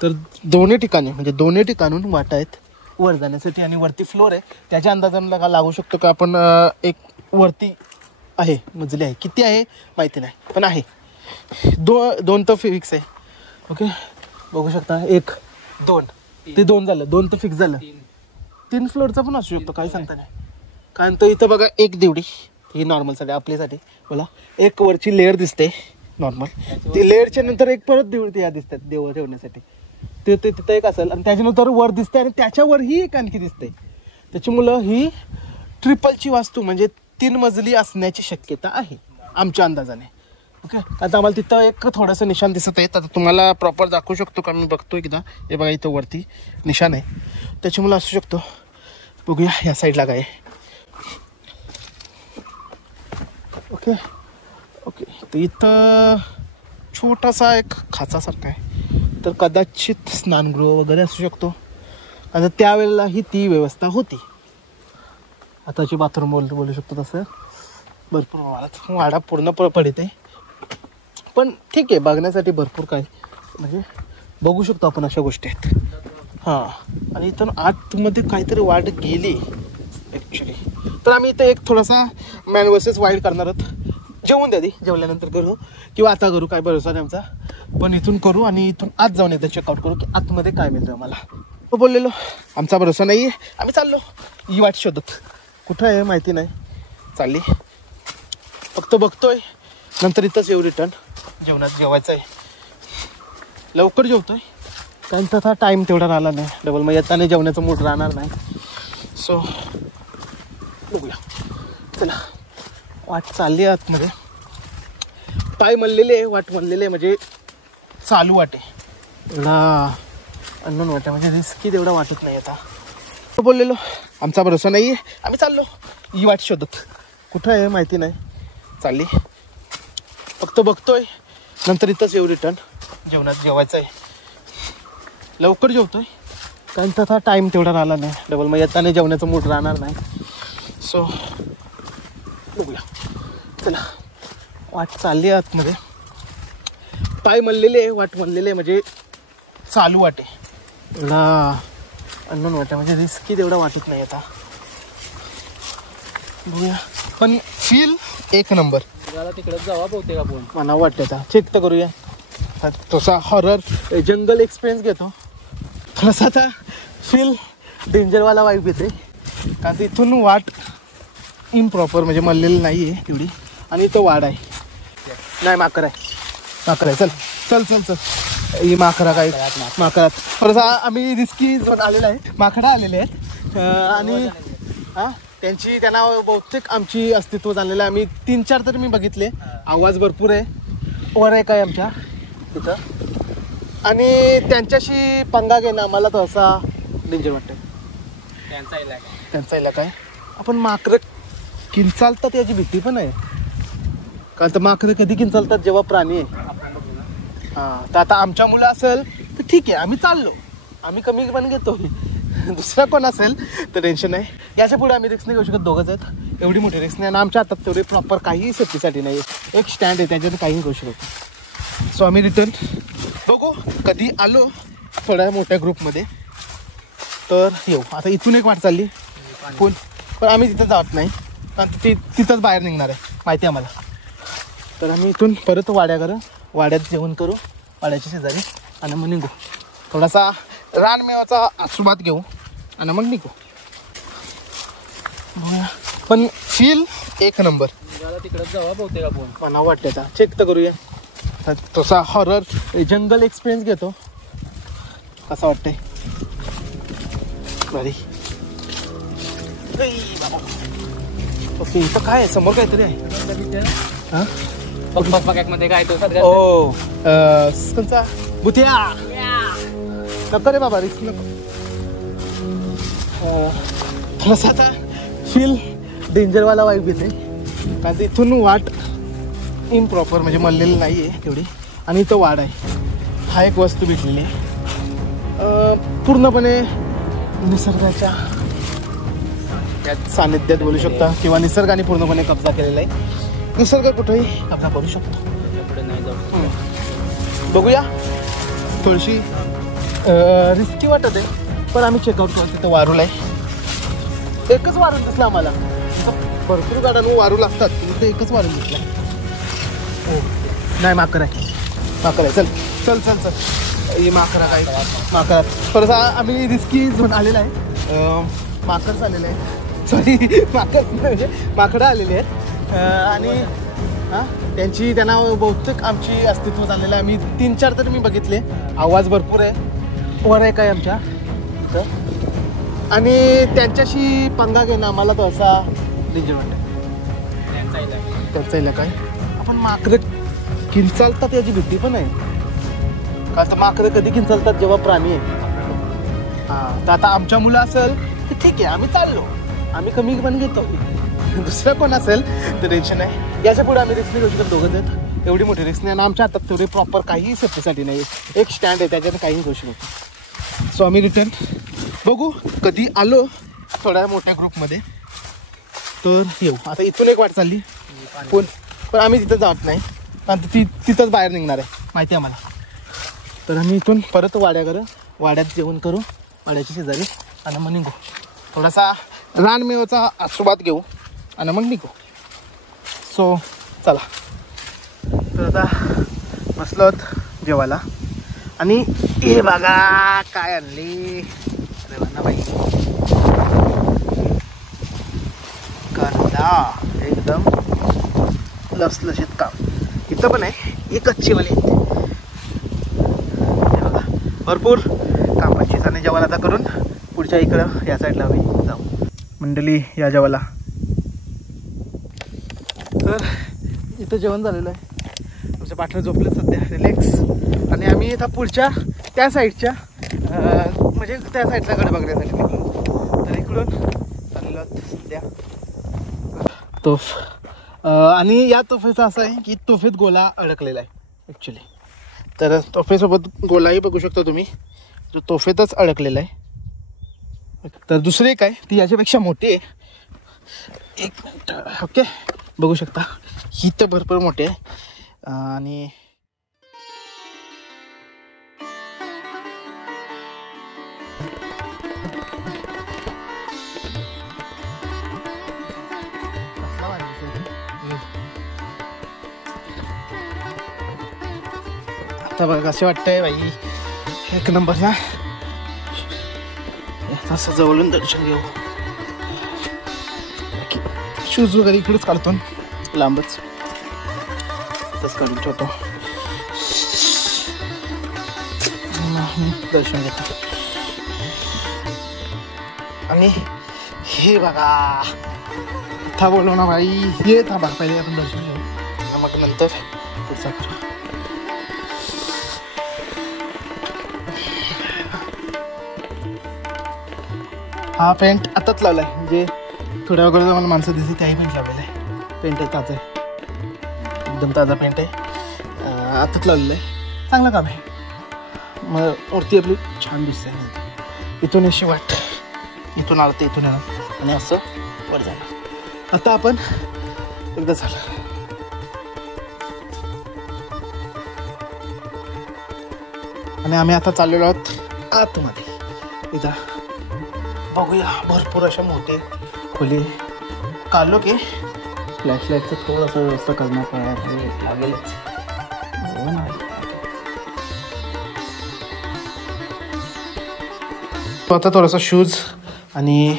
तर दोन्ही ठिकाणून वाटा आहेत वर जाण्यासाठी. आणि वरती फ्लोर आहे, त्याच्या अंदाजानं लागू शकतो का आपण एक वरती आहे मजली आहे. किती आहे माहिती नाही, पण आहे. 2 तर फिक्स आहे. ओके. बघू शकता 1 2 ते 2 झालं, 2 तर फिक्स झालं. 3 फ्लोअरचा पण असू शकतो, काही सांगता नाही. कारण तो इथं बघा एक देवडी, ही नॉर्मलसाठी आपल्यासाठी बोला, एक वरची लेअर दिसते नॉर्मल, ती लेअरच्या नंतर एक परत देवडी या दिसतात देव ठेवण्यासाठी. ते तिथं एक असेल आणि त्याच्यानंतर वर दिसते आणि त्याच्यावरही एक आणखी दिसते. त्याच्यामुळं ही ट्रिपलची वास्तू म्हणजे 3 मजली असण्याची शक्यता आहे आमच्या अंदाजाने. ओके. आता आम्हाला तिथं एक थोडंसं निशाण दिसत आहे. आता तुम्हाला प्रॉपर दाखवू शकतो का, मी बघतो एकदा. हे बघा इथं वरती निशाण आहे, त्याच्यामुळं असू शकतो. बघूया ह्या साईडला काय. ओके. तर इथं छोटासा एक खाचासारखा आहे, तर कदाचित स्नानगृह वगैरे असू शकतो. आता त्यावेळेला ही ती व्यवस्था होती. आताची बाथरूम बोलू शकतो तसं भरपूर प्रमाणात. वाडा पूर्ण पडित आहे, पण ठीक आहे, बघण्यासाठी भरपूर काय म्हणजे बघू शकतो आपण, अशा गोष्टी आहेत. हां. आणि इथून आतमध्ये काहीतरी वाट गेली ॲक्च्युली. तर आम्ही इथे एक थोडासा मॅन वर्सेस वाईल्ड करणार आहोत. जेवून द्या, जेवल्यानंतर करू किंवा आता करू, काय भरोसा नाही आमचा. पण इथून करू आणि इथून आत जाऊन एकदा चेकआउट करू की आतमध्ये काय मिळतं आम्हाला. तो बोललेलो आमचा भरोसा नाही आहे, आम्ही चाललो ही वाट शोधत. कुठं आहे माहिती नाही, चालली फक्त बघतोय. नंतर इथंच येऊ रिटर्न. जेवणात जेवायचं आहे, लवकर जेवतोय कारण तसा टाईम तेवढा राहिला नाही डबल. मग येताना जेवण्याचं मूड राहणार नाही. सो बघूया, चला. वाट चालली आहे आतमध्ये, पाय मललेले आहे, वाट म्हणलेले आहे म्हणजे चालू वाटे. एवढा अननोन वाटे म्हणजे रिस्की तेवढा वाटत नाही. आता बोललेलो आमचा भरोसा नाही आहे, आम्ही चाललो ही वाट शोधत. कुठं आहे माहिती नाही, चालली फक्त बघतोय. नंतर इथंच येऊ रिटर्न. जेवणात जेवायचं आहे, लवकर जेवतोय कारण तसा टाईम तेवढा राहिला नाही डबल. मग येताना जेवण्याचं मूड राहणार नाही. सो बघूया, चला. वाट चालली आहे आतमध्ये, पाय मललेले आहे, वाट म्हणलेले आहे म्हणजे चालू वाटे. एवढा अननोन वाटे म्हणजे रिस्की तेवढा वाटत नाही. आता बघूया, पण फील एक नंबर. तिकडे जावा बहुतेक आपण, मला वाटतं आता चेक तर करूया. तसा हॉरर जंगल एक्सपिरियन्स घेतो थोडासा. आता फील डेंजरवाला वाईब येते कारण इथून वाट इम्प्रॉपर म्हणजे मललेलं नाही आहे एवढी. आणि तो वाड आहे, नाही माकर आहे, माकर आहे. चल चल चल चल, ही माकरा काय माकरात थोडासा आम्ही रिस्की झोन आलेला आहे. माकडा आलेले आहेत आणि हां त्यांना बहुतेक आमची अस्तित्व झालेलं आहे. आम्ही 3-4 तरी मी बघितले. आवाज भरपूर आहे, वर आहे काय आमच्या तिथं. आणि त्यांच्याशी पंगा घेणं आम्हाला थोडासा डेंजर वाटतं. त्यांचा इलाका आहे. आपण माकडं किंचालतात याची भीती पण आहे कारण तर माकडं कधी किंचालतात जेव्हा प्राणी आहे. हां, तर आता आमच्या मुलं असेल तर ठीक आहे, आम्ही चाललो, आम्ही कमी पण घेतो. दुसरा कोण असेल तर टेन्शन आहे. याच्या पुढे आम्ही रिस्क नाही घेऊ शकत, दोघंच आहेत. एवढी मोठी रिस्क नाही आणि आमच्या हातात तेवढे प्रॉपर काही सेफ्टीसाठी नाही. एक स्टँड आहे त्याच्यात काही करू शकतो. सो आम्ही रिटर्न बघू कधी आलो थोड्या मोठ्या ग्रुपमध्ये तर येऊ. आता इथून एक वाट चालली पण आम्ही तिथं जात नाही कारण तिथंच बाहेर निघणार आहे माहिती आहे आम्हाला. तर आम्ही इथून परत वाड्यात जेवण करू, वाड्याच्या शेजारी, आणि मग निघू. थोडासा रानमेवाचा आस्वाद घेऊ आणि मग निघू. पण फील एक नंबर. तिकडे जावा बहुतेक आपण, मला वाटतं आता चेक तर करूया. तसा हॉरर जंगल एक्सपिरियन्स घेतो कसं वाटतंय. भारी. ओके, इथं काय आहे समोर काहीतरी आहे. हां मध्ये काय तो ओ कोणचा भुतिया नको रे बाबा, रिस्क नको. थोडासा आता फील डेंजरवाला वाईब येते कारण इथून वाट इम्प्रॉपर म्हणजे मललेलं नाही आहे तेवढी. आणि तो वाड आहे. हा एक वस्तू भेटलेली आहे पूर्णपणे निसर्गाच्या सानिध्यात बोलू शकता किंवा निसर्गाने पूर्णपणे कब्जा केलेला आहे. निसर्ग कुठेही कब्जा करू शकतो. बघूया, थोडीशी रिस्की वाटत आहे पण आम्ही चेकआउट करू. तिथं वारूल आहे, एकच वारूल दिसला आम्हाला. भरपूर गाड्यांवर वारूल असतात, तिथे एकच वारूल दिसला. हो नाही, माकर आहे, माकर आहे. चल चल चल चल, ही माकरा काय माकरात थोडासा आम्ही रिस्की झोन आलेला आहे. माकड आलेलं आहे, सॉरी म्हणजे माकडं आलेली आहेत. आणि हां त्यांना बहुतेक आमची अस्तित्व झालेलं आहे. आम्ही 3-4 तरी मी बघितले. आवाज भरपूर आहे, वर आहे काय आमच्या तिथं. आणि त्यांच्याशी पंगा घेणं आम्हाला थोडासा डेंजर वाटतं. त्यांचा इलाका आहे. आपण माकडं किंचालतात याची भीती पण आहे कारण तर माकडं कधी किंचालतात जेव्हा प्राणी आहे. हां, तर आता आमच्या मुलं असेल तर ठीक आहे, आम्ही चाललो, आम्ही कमी पण घेतो. दुसरं कोण असेल तर टेन्शन आहे. याच्या पुढे आम्ही रिस्क नाही घेऊ शकत, दोघंच आहेत. एवढी मोठी रिस्क नाही आणि आमच्या हातात तेवढे प्रॉपर काही सेफ्टीसाठी नाही. एक स्टँड आहे त्याच्यात काही करू शकतो. सो आम्ही रिटर्न बघू कधी आलो थोड्या मोठ्या ग्रुपमध्ये तर येऊ. आता इथून एक वाट चालली पण आम्ही तिथं जात नाही कारण तिथंच बाहेर निघणार आहे माहिती आहे आम्हाला. तर आम्ही इथून परत वाड्यात जेवण करू, वाड्याच्या शेजारी, आणि मग निघू. थोडासा रानमेवाचा आस्वाद घेऊ आणि मग निघू. सो चला. तर आता बसलोत जेवायला आणि हे बघा काय आणले. अरे वा ना बाई, कांदा एकदम लसलशीत काम. इथं पण आहे, हे कच्चेवाले बघा भरपूर कामाची. आणि जेवण आता करून पुढच्या इकडं या साईडला आम्ही जाऊ. मंडळी या जेवायला. तर इथं जेवण झालेलं आहे. आमचे पार्टनर झोपले सध्या रिलॅक्स. आणि आम्ही आता पुढच्या त्या साईडच्या म्हणजे त्या साईडला कडे बघण्यासाठी निघलो. तर इकडून चाललेलो सध्या तोफ. आणि या तोफेचं असं आहे की तोफेत गोला अडकलेला आहे ॲक्च्युली. तर तोफेसोबत गोलाही बघू शकता तुम्ही, जो तोफेतच अडकलेला आहे. तर दुसरी एक आहे ती याच्यापेक्षा मोठी आहे. एक मिनिट. ओके, बघू शकता ही तर भरपूर मोठी आहे. आणि आता बघा कसे वाटतंय बाई, एक नंबर ना. असं जवळून दर्शन घेऊ. शूज वगैरे इकडेच काढतो लांबच, तसं काढून ठेवतो. दर्शन घेतो. आणि हे बघा था बोलव ना भाई, हे थांबा पहिले आपण दर्शन घेऊ, मग नंतर पुढचा करू. हा पेंट आताच लावला आहे, म्हणजे थोड्या वगैरे मला माणसं दिसली त्याही पेंट लावलेलं आहे. पेंट आहे ताजं आहे, एकदम ताजा पेंट आहे. आताच लावलेलं आहे, चांगलं काम आहे. मग वरती आपली छान दिसते. इथून अशी वाट, इथून आलं ते इथून येणार आणि असं वर जाणार. आता आपण एकदा झालं. आणि आम्ही आता चाललेलो आहोत आतमध्ये. इथं बघूया भरपूर अशा मोठे खोली. काढलो की फ्लॅशलाईटचं थोडंसं व्यवस्था करण्यात लागेलच. आता थोडंसं शूज आणि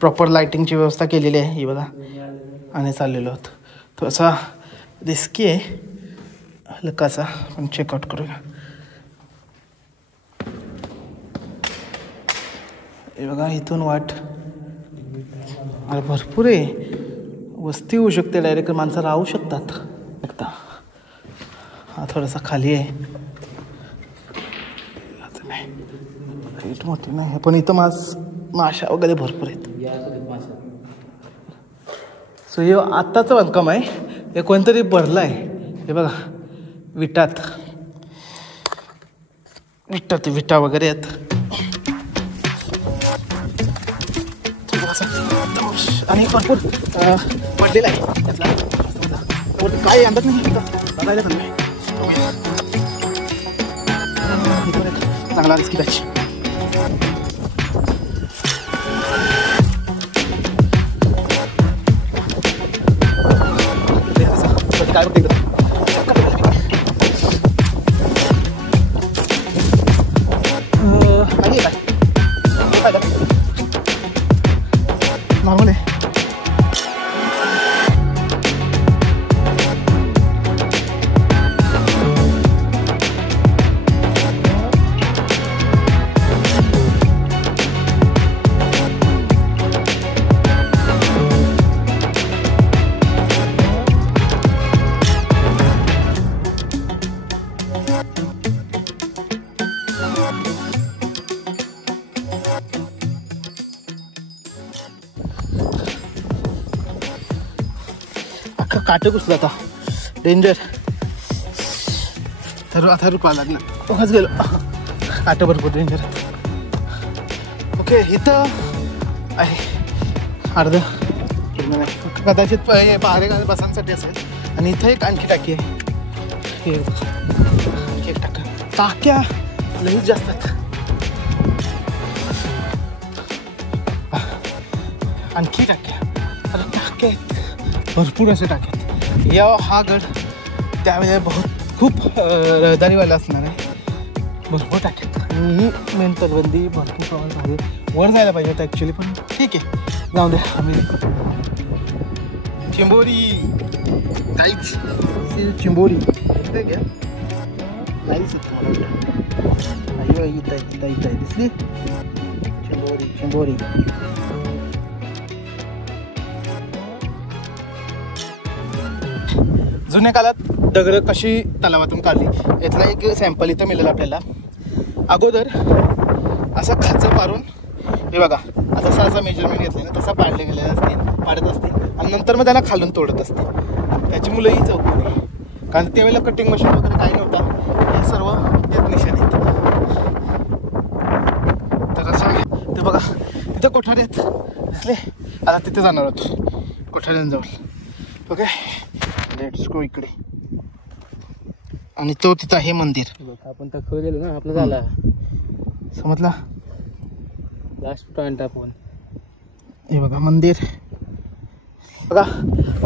प्रॉपर लाईटिंगची व्यवस्था केलेली आहे ही बघा. आणि चाललेलो आहोत. थोडासा रिस्की आहे हलकासा, पण चेकआउट करूया. हे बघा इथून वाट अरे भरपूर आहे. वस्ती होऊ शकते, डायरेक्ट माणसं राहू शकतात. एकदा हा थोडासा खाली आहे, मोठी नाही पण इथं माशा वगैरे भरपूर आहेत. सो हे आत्ताचं बांधकाम आहे, हे कोणतरी भरलं आहे. हे बघा विटात विटा वगैरे आहेत. आणि भरपूर पडलेला आहे त्यातला, काय अंदाज नाही बघायला चालू. चांगला रिस्की बॅच. काय बघते नॉर्मल आहे. काटे घुसला आता, डेंजर. आता रुपा लागला, बघाच गेलो. काटे भरपूर डेंजर. ओके इथं आहे अर्ध, कदाचित पहारे बसांसाठी असेल. आणि इथं एक आणखी टाकी आहे. एक टाक्या लईच जास्त आहेत. आणखी टाक्या अरे टाके भरपूर असे टाके या हा गड त्यावेळेला खूप रहदारीवाला असणार आहे भरपूर टाक्यात आणि ही मेन तलबंदी भरपूर प्रमाणात आहे वर जायला पाहिजे होतं ॲक्च्युली पण ठीक आहे जाऊ द्या आम्ही चिंबोरी काहीच चिंबोरी ठीक आहे नाहीच तुम्हाला नाही इथं दिसली चिंबोरी चिंबोरी जुन्या काळात दगडं कशी तलावातून काढली यातला एक सॅम्पल इथं मिळेल आपल्याला अगोदर असं खाचं पारून हे बघा असं असा मेजरमेंट घेतलं ना तसा पाडले गेलेला असतील पाडत असतील आणि नंतर मग त्याला खालून तोडत असते त्याची मुलं ही चौकली कारण त्यावेळेला कटिंग मशीन वगैरे काही नव्हता हे सर्व तेच निशाण आहेत तर असं ते बघा तिथं कोठारे आहेत दिसले आता तिथे जाणार होतो कोठाऱ्यांजवळ ओके लेट्स गो इकडे आणि तो तिथं आहे मंदिर आपण तर खो गेलो ना आपलं झाला समजला लास्ट पॉइंट आपण हे बघा मंदिर बघा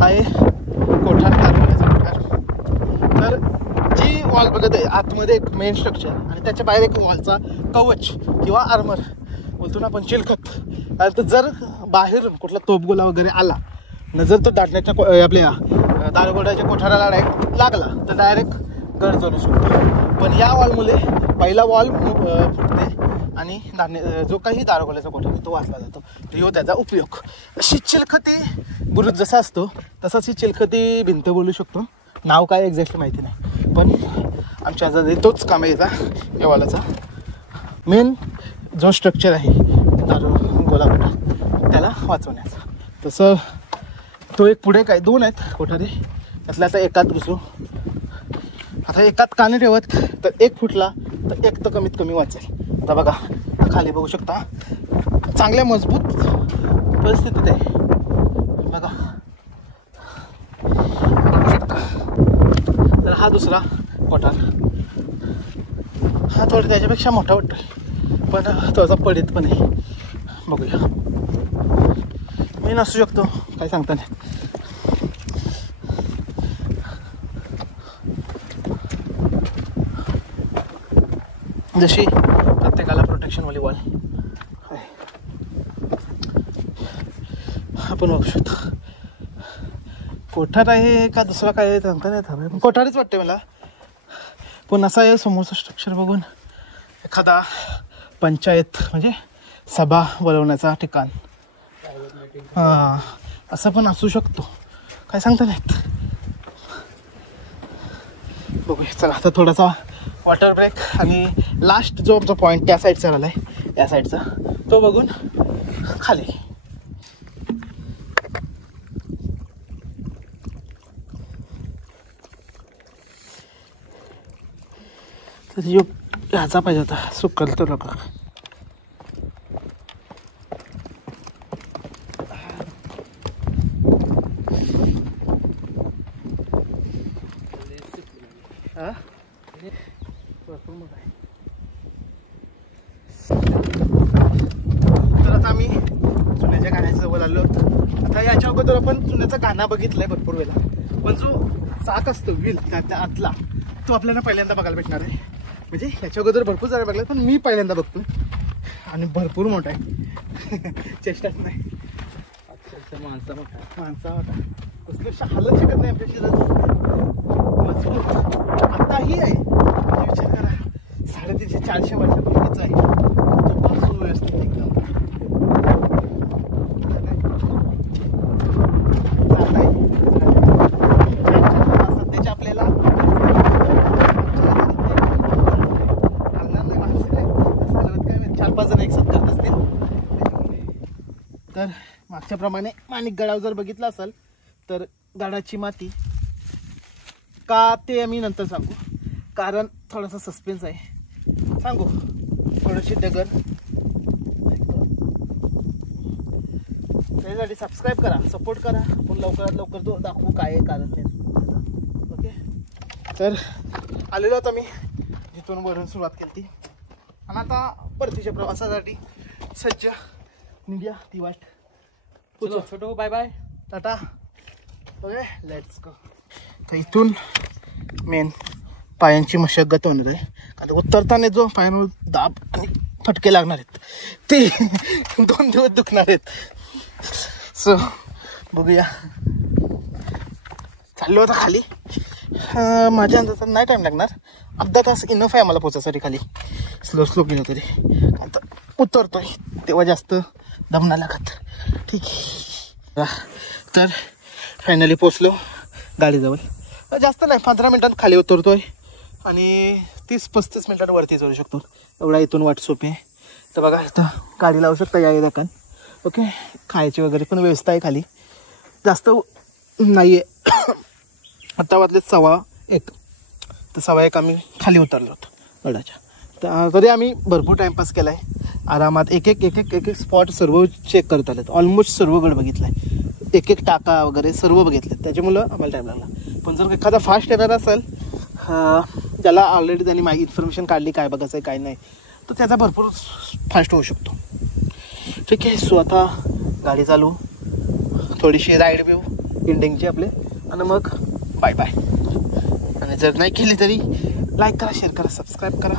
आहे कोठार दारोगाचं कोठार तर जी वॉल बघत आहे आतमध्ये एक मेन स्ट्रक्चर आणि त्याच्या बाहेर एक वॉलचा कवच किंवा आर्मर बोलतो ना आपण चिलखत आणि तर जर बाहेर कुठला तोफगोला वगैरे आला न जर तो दाटण्याच्या आपल्या दारोगोड्याच्या कोठाराला डायरेक्ट लागला तर डायरेक्ट गड जळू शकतो पण या वॉलमुळे पहिला वॉल फुटते आणि जो काही दारोगोड्याचा कोठार तो वाचला जातो तो त्याचा उपयोग अशी चिलखती बुरुज जसा असतो तसाच ही चिलखती भिंत बोलू शकतो नाव काय एक्झॅक्टली माहिती नाही पण आमच्या आजारी तोच काम यायचा या वॉलाचा मेन जो स्ट्रक्चर आहे दारोगोला कोठार त्याला वाचवण्याचा तसं तो एक पुढे काय दोन आहेत कोठारे त्यातल्या आता एकात घुसू आता एकात काने ठेवत तर एक फुटला तर एक तर कमीत कमी वाचेल आता बघा खाली बघू शकता चांगल्या मजबूत परिस्थितीत आहे बघा बघू शकता तर हा दुसरा कोठार हा थोडा त्याच्यापेक्षा मोठा वाटतोय पण थोडासा पडीत पण आहे बघूया मी नसू शकतो काय सांगता नाही जशी प्रत्येकाला प्रोटेक्शनवाली वॉल आहे आपण बघू शकतो कोठार आहे का दुसरा काय आहे सांगता नाही थांबे कोठारच वाटते मला पण असा आहे समोरचं स्ट्रक्चर बघून एखादा पंचायत म्हणजे सभा बोलवण्याचा ठिकाण हां असं पण असू शकतो काय सांगता नाहीत बघूया चला आता थोडासा वॉटर ब्रेक आणि लास्ट जो आमचा पॉईंट त्या साईडचा राहिला आहे या साईडचा तो बघून खाली तर जो ह्याचा पाहिजे होता सुकल तो लोक तर आता आम्ही चुन्याच्या गाण्याच्या जवळ आलो आता याच्या अगोदर आपण चुन्याचं गाणं बघितलंय भरपूर वेळा पण जो चाक असतो व्हील त्या आतला तो आपल्याला पहिल्यांदा बघायला भेटणार आहे म्हणजे ह्याच्या अगोदर भरपूर सारे बघले पण मी पहिल्यांदा बघतो आणि भरपूर मोठा आहे चेष्टाच नाही माणसा मोठा कसलं हालत शकत नाही आपल्या शरीरात आताही आहे विचार करा 350-400 वर्षापूर्वीच आहे पासून व्यवस्थित एकदम सध्याच्या आपल्याला हलणार नाही माणसं 4-5 जण एक साथ करत असतील तर मागच्याप्रमाणे माणिक गडावर जर बघितलं असेल तर गडाची माती का ते आम्ही नंतर सांगू कारण थोडासा सस्पेन्स आहे सांगू थोडीशी डगर त्याच्यासाठी सबस्क्राईब करा सपोर्ट करा आपण लवकरात लवकर तो दाखवू काय आहे कारण ते ओके तर आलेलो आहोत आम्ही जिथून वरून सुरुवात केली आणि आता परतीच्या प्रवासासाठी सज्ज निघूया ती वाट छोटो bye bye tata. Okay let's go. तर इथून मेन पायांची मशगत होणार आहे. कारण उतरताना जो पायांवर दाब आणि फटके लागणार आहेत ते 2 दिवस दुखणार आहेत. सो बघूया. चाललो आता खाली. माझ्या अंदाजात नाही टाईम लागणार. अर्धा तास इनफ आहे मला पोचायसाठी खाली. स्लो स्लो गेलो तरी. आता उतरतोय तेव्हा जास्त दम नाही लागत. ठीक आहे. तर फायनली पोचलो गाडीजवळ. जास्त नाही 15 मिनिटात खाली उतरतोय आणि 30-35 मिनिटात वरती जाऊ शकतो. एवढा इथून वाट सोपी आहे. तर बघा इथं गाडी लावू शकता या एरियात. ओके खायची वगैरे पण व्यवस्था आहे खाली. जास्त नाही आहे. आता वाजले 1:15. तर 1:15 आम्ही खाली उतरलो होतो गडाच्या. तर तरी आम्ही भरपूर टाईमपास केला आहे. आरामात एक एक स्पॉट सर्व चेक करत आलेत. ऑलमोस्ट सर्व गड बघितला आहे. एक टाका वगैरे सर्व बघितले. त्याच्यामुळं आम्हाला टाईम लागला. पण जर एखादा फास्ट येणार असेल ज्याला ऑलरेडी त्यांनी माझी इन्फॉर्मेशन काढली काय बघायचं आहे काय नाही तर त्याचा भरपूर फास्ट होऊ शकतो. ठीक आहे. सो आता गाडी चालू. थोडीशी राईड व्यू इंडिंगची आपले आणि मग बाय बाय. आणि जर नाही केली तरी लाईक करा, शेअर करा, सबस्क्राईब करा.